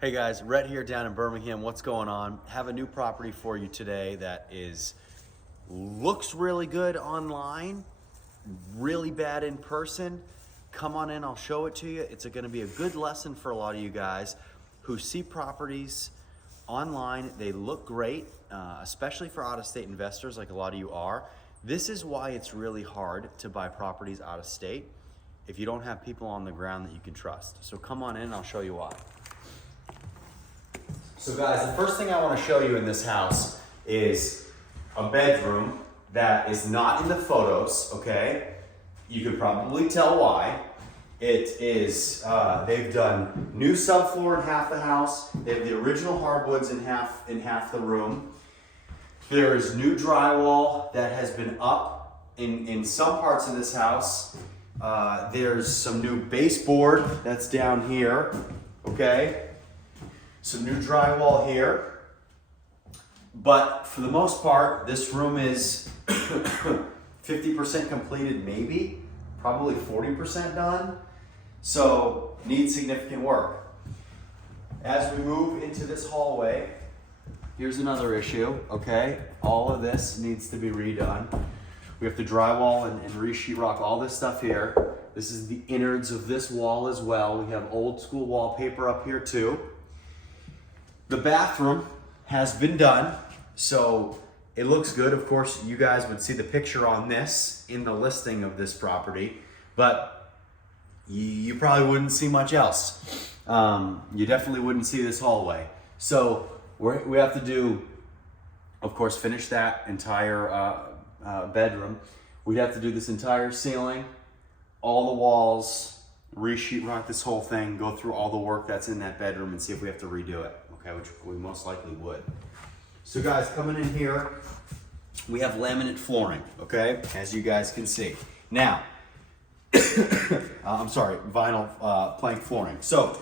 Hey guys, Rhett here down in Birmingham. What's going on? Have a new property for you today that looks really good online, really bad in person. Come on in, I'll show it to you. It's going to be a good lesson for a lot of you guys who see properties online. They look great, especially for out-of-state investors like a lot of you are. This is why it's really hard to buy properties out of state if you don't have people on the ground that you can trust. So come on in, I'll show you why. So guys, the first thing I want to show you in this house is a bedroom that is not in the photos, okay? You can probably tell why. It is, they've done new subfloor in half the house. They have the original hardwoods in half the room. There is new drywall that has been up in some parts of this house. There's some new baseboard that's down here, okay? Some new drywall here, but for the most part, this room is 50% completed, maybe, probably 40% done, so needs significant work. As we move into this hallway, here's another issue, okay? All of this needs to be redone. We have to drywall and re-sheetrock all this stuff here. This is the innards of this wall as well. We have old school wallpaper up here too. The bathroom has been done, so it looks good. Of course, you guys would see the picture on this in the listing of this property, but you probably wouldn't see much else. You definitely wouldn't see this hallway. So we have to do, of course, finish that entire bedroom. We'd have to do this entire ceiling, all the walls, re-sheetrock this whole thing, go through all the work that's in that bedroom and see if we have to redo it. Okay, which we most likely would. So guys, coming in here, we have laminate flooring, okay, as you guys can see. Now, I'm sorry, vinyl plank flooring. So,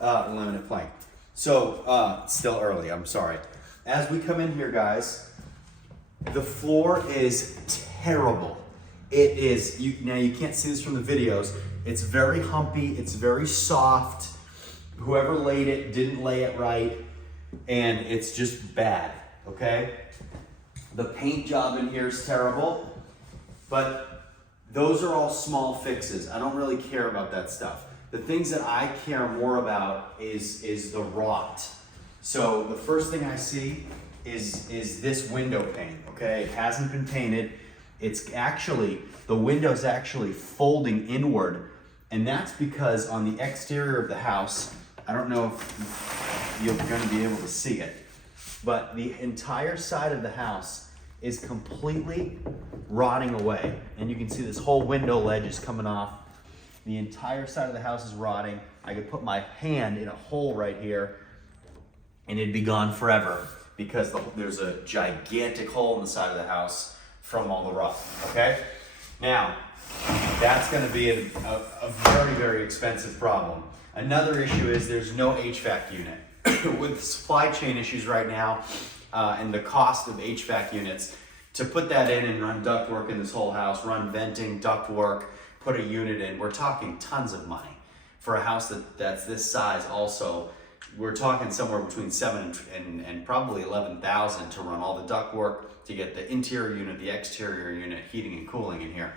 laminate plank. So, still early, I'm sorry. As we come in here, guys, the floor is terrible. It is, now you can't see this from the videos, it's very humpy, it's very soft. Whoever laid it didn't lay it right, and it's just bad, okay? The paint job in here is terrible, but those are all small fixes. I don't really care about that stuff. The things that I care more about is the rot. So the first thing I see is this window pane, okay? It hasn't been painted. It's actually, the window's actually folding inward, and that's because on the exterior of the house, I don't know if you're going to be able to see it, but the entire side of the house is completely rotting away. And you can see this whole window ledge is coming off. The entire side of the house is rotting. I could put my hand in a hole right here and it'd be gone forever because there's a gigantic hole in the side of the house from all the rot, okay? Now, that's going to be a very, very expensive problem. Another issue is there's no HVAC unit. With supply chain issues right now and the cost of HVAC units, to put that in and run ductwork in this whole house, run venting, ductwork, put a unit in, we're talking tons of money. For a house that's this size also, we're talking somewhere between $7,000 and probably $11,000 to run all the ductwork, to get the interior unit, the exterior unit, heating and cooling in here.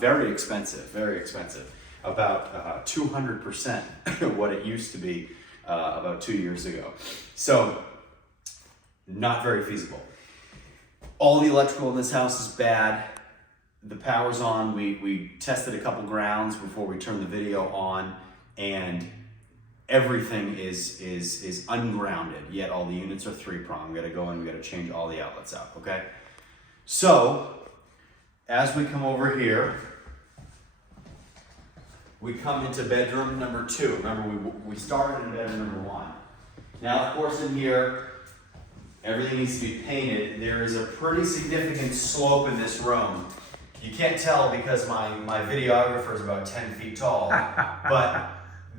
Very expensive, very expensive. About 200% what it used to be about 2 years ago. So, not very feasible. All the electrical in this house is bad. The power's on. We tested a couple grounds before we turned the video on, and everything is ungrounded, yet all the units are 3-prong. We gotta go in, we gotta change all the outlets out, okay? So, as we come over here, we come into bedroom number 2. Remember, we started in bedroom number 1. Now, of course, in here, everything needs to be painted. There is a pretty significant slope in this room. You can't tell because my videographer is about 10 feet tall, but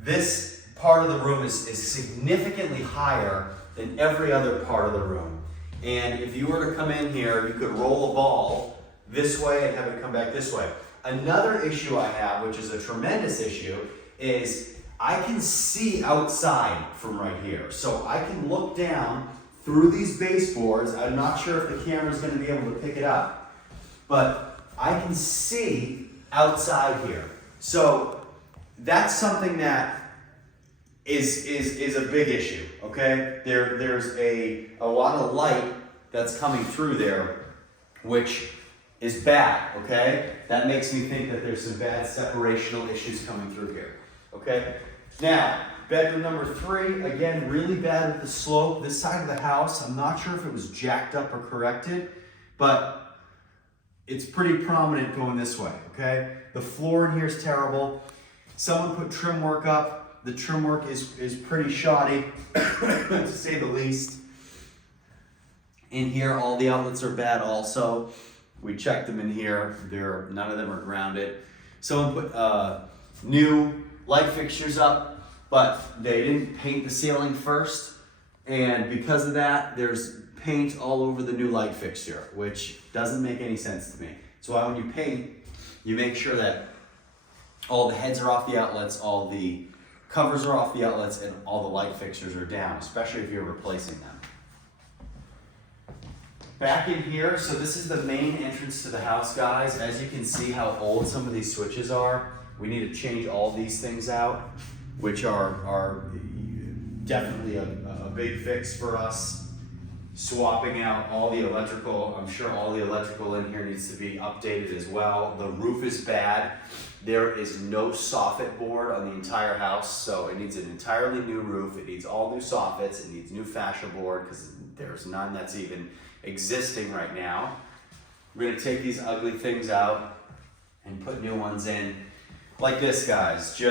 this part of the room is significantly higher than every other part of the room. And if you were to come in here, you could roll a ball this way and have it come back this way. Another issue I have, which is a tremendous issue, is I can see outside from right here. So I can look down through these baseboards. I'm not sure if the camera's gonna be able to pick it up, but I can see outside here. So that's something that is a big issue, okay? There's a lot of light that's coming through there, which is bad, okay? That makes me think that there's some bad separational issues coming through here, okay? Now, bedroom number 3, again, really bad with the slope. This side of the house, I'm not sure if it was jacked up or corrected, but it's pretty prominent going this way, okay? The floor in here is terrible. Someone put trim work up. The trim work is pretty shoddy, to say the least. In here, all the outlets are bad also. We checked them in here. None of them are grounded. Someone put new light fixtures up, but they didn't paint the ceiling first. And because of that, there's paint all over the new light fixture, which doesn't make any sense to me. So when you paint, you make sure that all the heads are off the outlets, all the covers are off the outlets, and all the light fixtures are down, especially if you're replacing them. Back in here, so this is the main entrance to the house, guys. As you can see how old some of these switches are, we need to change all these things out, which are definitely a big fix for us. Swapping out all the electrical, I'm sure all the electrical in here needs to be updated as well. The roof is bad. There is no soffit board on the entire house, so it needs an entirely new roof. It needs all new soffits. It needs new fascia board because there's none that's even existing right now. We're gonna take these ugly things out and put new ones in. Like this, guys,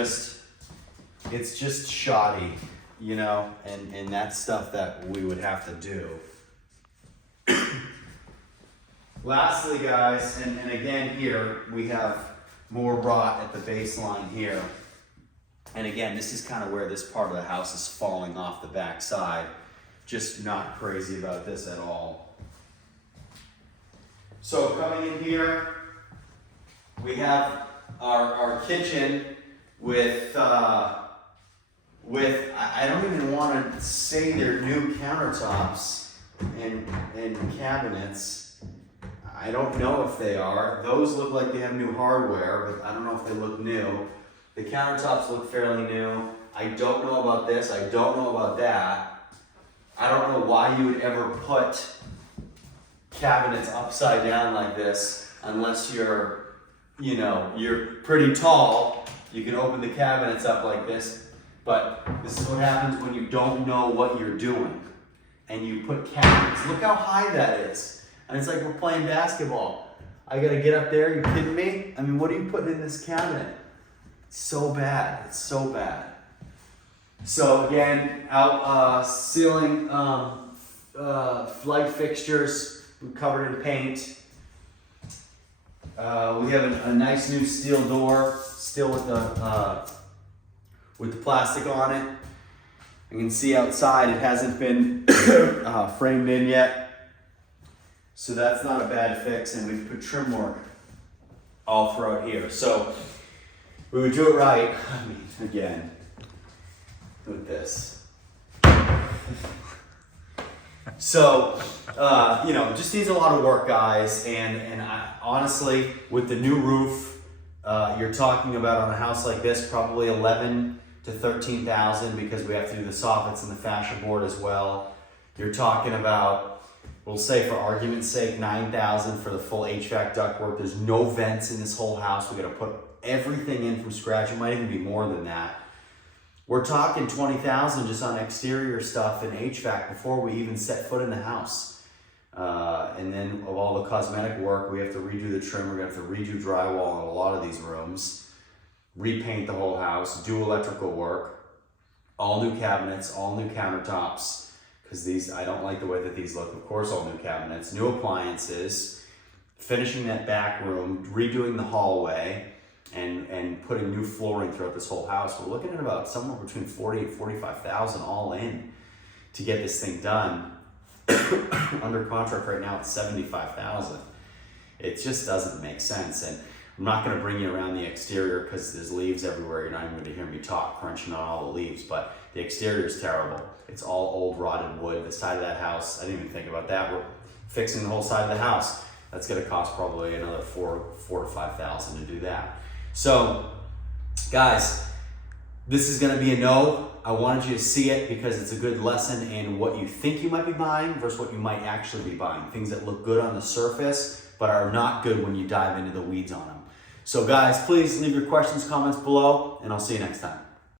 it's just shoddy, you know, and that's stuff that we would have to do. Lastly, guys, and again here, we have more rot at the baseline here. And again, this is kind of where this part of the house is falling off the back side. Just not crazy about this at all. So coming in here, we have our kitchen with I don't even want to say they're new countertops and cabinets. I don't know if they are. Those look like they have new hardware, but I don't know if they look new. The countertops look fairly new. I don't know about this. I don't know about that. I don't know why you would ever put cabinets upside down like this unless you're pretty tall. You can open the cabinets up like this, but this is what happens when you don't know what you're doing and you put cabinets. Look how high that is. And it's like we're playing basketball. I gotta get up there, you kidding me? I mean, what are you putting in this cabinet? It's so bad, it's so bad. So again, ceiling light fixtures covered in paint. We have a nice new steel door, still with the plastic on it. You can see outside it hasn't been framed in yet. So that's not a bad fix, and we've put trim work all throughout here. So we would do it right. I mean, again, with this. So, just needs a lot of work, guys. And honestly, with the new roof, you're talking about on a house like this, probably 11 to 13,000 because we have to do the soffits and the fascia board as well. You're talking about, we'll say for argument's sake, 9,000 for the full HVAC ductwork. There's no vents in this whole house. We got to put everything in from scratch. It might even be more than that. We're talking 20,000 just on exterior stuff and HVAC before we even set foot in the house. And then of all the cosmetic work, we have to redo the trim. We're gonna have to redo drywall in a lot of these rooms, repaint the whole house, do electrical work, all new cabinets, all new countertops. Because these, I don't like the way that these look. Of course, all new cabinets, new appliances, finishing that back room, redoing the hallway, and putting new flooring throughout this whole house. We're looking at about somewhere between 40 and 45,000 all in to get this thing done. Under contract right now, it's 75,000. It just doesn't make sense. And I'm not going to bring you around the exterior because there's leaves everywhere. You're not even going to hear me talk, crunching on all the leaves, but the exterior is terrible. It's all old rotted wood. The side of that house, I didn't even think about that. We're fixing the whole side of the house. That's going to cost probably another $4,000 to $5,000 to do that. So, guys, this is going to be a no. I wanted you to see it because it's a good lesson in what you think you might be buying versus what you might actually be buying. Things that look good on the surface, but are not good when you dive into the weeds on them. So guys, please leave your questions, comments below, and I'll see you next time.